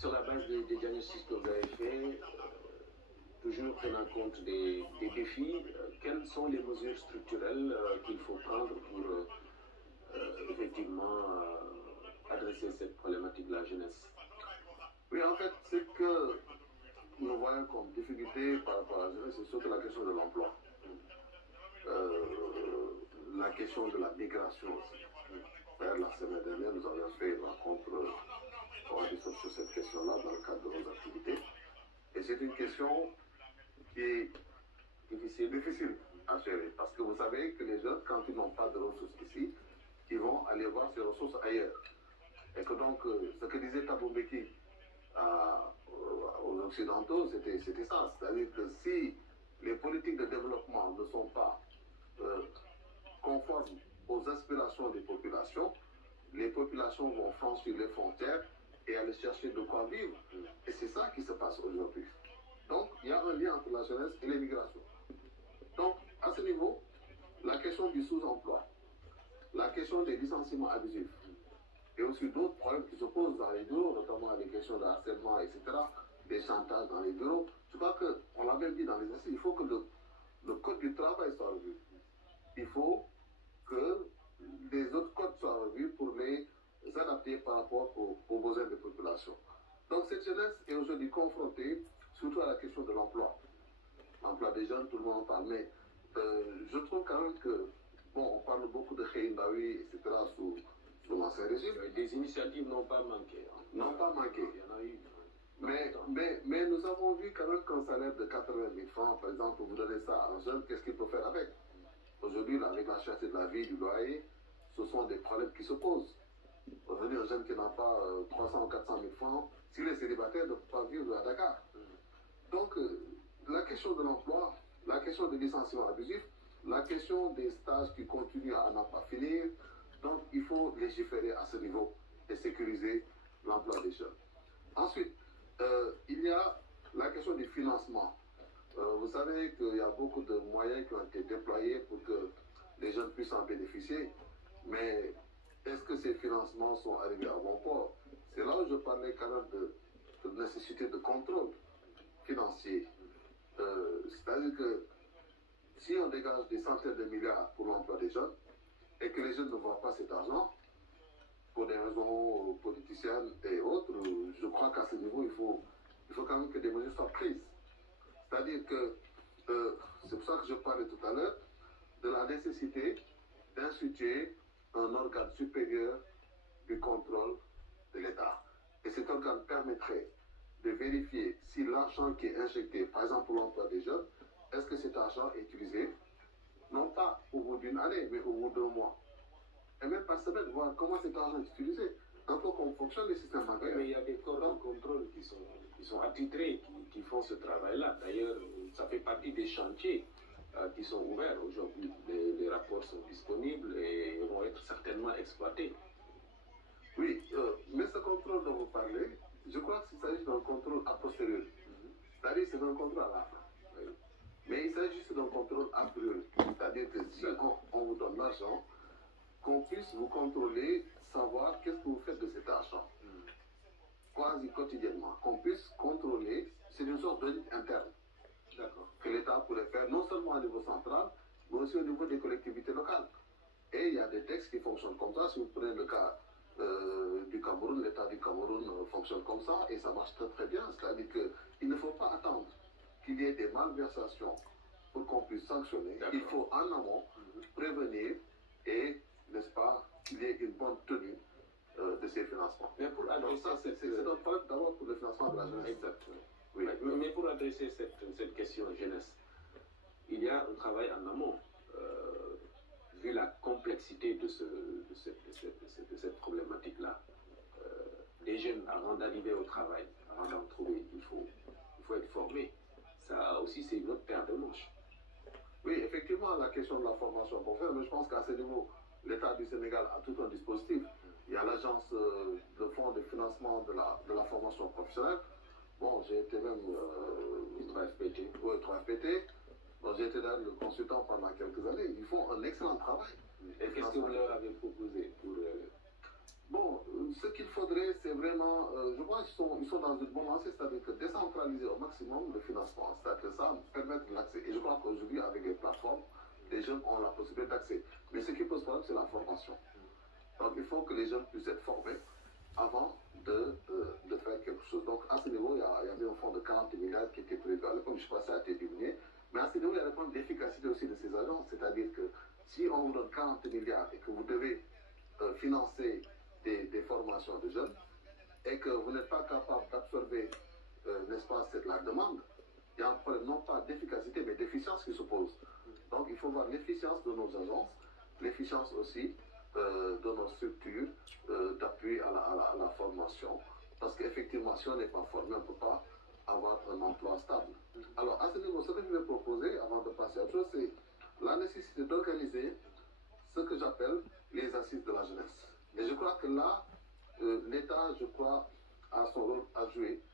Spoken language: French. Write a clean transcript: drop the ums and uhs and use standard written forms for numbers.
sur la base des diagnostics que vous avez faits, toujours tenant compte des défis, quelles sont les mesures structurelles qu'il faut prendre pour effectivement adresser cette problématique de la jeunesse? Oui, en fait, c'est que nous voyons comme difficulté par rapport à la jeunesse, c'est surtout la question de l'emploi. La question de la migration aussi. La semaine dernière, nous avions fait une rencontre sur cette question-là dans le cadre de nos activités. Et c'est une question qui est difficile à gérer. Parce que vous savez que les jeunes, quand ils n'ont pas de ressources ici, ils vont aller voir ces ressources ailleurs. Et que donc, ce que disait Thabo Mbeki aux Occidentaux, c'était ça. C'est-à-dire que si les politiques de développement ne sont pas conformes aux aspirations des populations, les populations vont franchir les frontières et aller chercher de quoi vivre. Et c'est ça qui se passe aujourd'hui. Donc, il y a un lien entre la jeunesse et l'immigration. Donc, à ce niveau, la question du sous-emploi, la question des licenciements abusifs, et aussi d'autres problèmes qui se posent dans les bureaux, notamment les questions de harcèlement, etc., des chantages dans les bureaux. Je crois qu'on l'a même dit dans les essais, il faut que le code du travail soit revu. Il faut que les autres codes soient revus pour les adapter par rapport aux besoins des populations. Donc cette jeunesse est aujourd'hui confrontée surtout à la question de l'emploi. L'emploi des jeunes, tout le monde en parle, mais je trouve quand même que, bon, on parle beaucoup de Khéimbaoui, etc., sous l'ancien régime. Des initiatives n'ont pas manqué. Hein. N'ont pas manqué. Il y en a eu. Mais nous avons vu quand même qu'un salaire de 80 000 francs, par exemple, vous donnez ça à un jeune, qu'est-ce qu'il peut faire avec? Aujourd'hui, avec la cherté de la vie, du loyer, ce sont des problèmes qui se posent. Aujourd'hui, un jeune qui n'a pas 300 ou 400 000 francs, s'il est célibataire, ne peut pas vivre à Dakar. Donc, la question de l'emploi, la question des licenciements abusifs, la question des stages qui continuent à n'en pas finir, donc il faut légiférer à ce niveau et sécuriser l'emploi des jeunes. Ensuite, il y a la question du financement. Vous savez qu'il y a beaucoup de moyens qui ont été déployés pour que les jeunes puissent en bénéficier, mais est-ce que ces financements sont arrivés à bon port? C'est là où je parlais quand même de nécessité de contrôle financier. C'est-à-dire que si on dégage des centaines de milliards pour l'emploi des jeunes et que les jeunes ne voient pas cet argent, pour des raisons politiciennes et autres, je crois qu'à ce niveau, il faut quand même que des mesures soient prises. C'est-à-dire que, c'est pour ça que je parlais tout à l'heure, de la nécessité d'instituer un organe supérieur du contrôle de l'État. Et cet organe permettrait de vérifier si l'argent qui est injecté, par exemple pour l'emploi des jeunes, est-ce que cet argent est utilisé, non pas au bout d'une année, mais au bout d'1 mois. Et même par semaine, voir comment cet argent est utilisé. Un peu comme fonctionne le système bancaire. Mais il y a des corps de contrôle qui sont attitrés, qui font ce travail-là. D'ailleurs, ça fait partie des chantiers qui sont ouverts aujourd'hui. Les rapports sont disponibles et vont être certainement exploités. Oui, mais ce contrôle dont vous parlez, je crois qu'il s'agit d'un contrôle a posteriori. C'est-à-dire que c'est un contrôle à la fin. Mais il s'agit juste d'un contrôle a priori. C'est-à-dire que si on vous donne l'argent, qu'on puisse vous contrôler, savoir qu'est-ce que vous faites de cet argent. Quasi quotidiennement. Qu'on puisse contrôler, c'est une sorte d'audit interne. Que l'État pourrait faire non seulement au niveau central, mais aussi au niveau des collectivités locales. Et il y a des textes qui fonctionnent comme ça. Si vous prenez le cas du Cameroun, l'État du Cameroun fonctionne comme ça et ça marche très très bien. C'est-à-dire qu'il ne faut pas attendre qu'il y ait des malversations pour qu'on puisse sanctionner. Il faut en amont prévenir et, n'est-ce pas, qu'il y ait une bonne tenue de ces financements. Mais pour adresser donc ça, c'est un problème d'abord pour le financement de la jeunesse. Exactement. Oui. Mais pour adresser cette question jeunesse, il y a un travail en amont. Vu la complexité de cette problématique-là, les jeunes, avant d'arriver au travail, avant d'en trouver, il faut être formé. Ça aussi, c'est une autre paire de manches. Oui, effectivement, la question de la formation qu'on fait, mais je pense qu'à ce niveau, l'État du Sénégal a tout un dispositif. Il y a l'agence de fonds de financement de la formation professionnelle. Bon, j'ai été même 3FPT. Oui, 3FPT. Bon, j'ai été là le consultant pendant quelques années. Ils font un excellent travail. Et qu'est-ce que vous leur avez proposé pour Bon, ce qu'il faudrait, c'est vraiment, je vois qu'ils sont dans une bonne lancée, c'est-à-dire que décentraliser au maximum le financement, c'est-à-dire que ça permettre l'accès. Et je crois qu'aujourd'hui, avec les plateformes, les jeunes ont la possibilité d'accès. Mais ce qui pose problème, c'est la formation. Donc, il faut que les jeunes puissent être formés avant de faire quelque chose. Donc, à ce niveau, il y avait un fonds de 40 milliards qui était prévu à l'époque, je ne sais pas si ça a été diminué. Mais à ce niveau, il y a le problème d'efficacité aussi de ces agences. C'est-à-dire que si on vous donne 40 milliards et que vous devez financer des formations de jeunes et que vous n'êtes pas capable d'absorber, n'est-ce pas, la demande, il y a un problème non pas d'efficacité mais d'efficience qui se pose. Donc il faut voir l'efficience de nos agences, l'efficience aussi de nos structures d'appui à la formation. Parce qu'effectivement, si on n'est pas formé, on ne peut pas avoir un emploi stable. Alors à ce niveau, ce que je vais proposer avant de passer à autre chose, c'est la nécessité d'organiser ce que j'appelle les assises de la jeunesse. Et je crois que là, l'État, je crois, a son rôle à jouer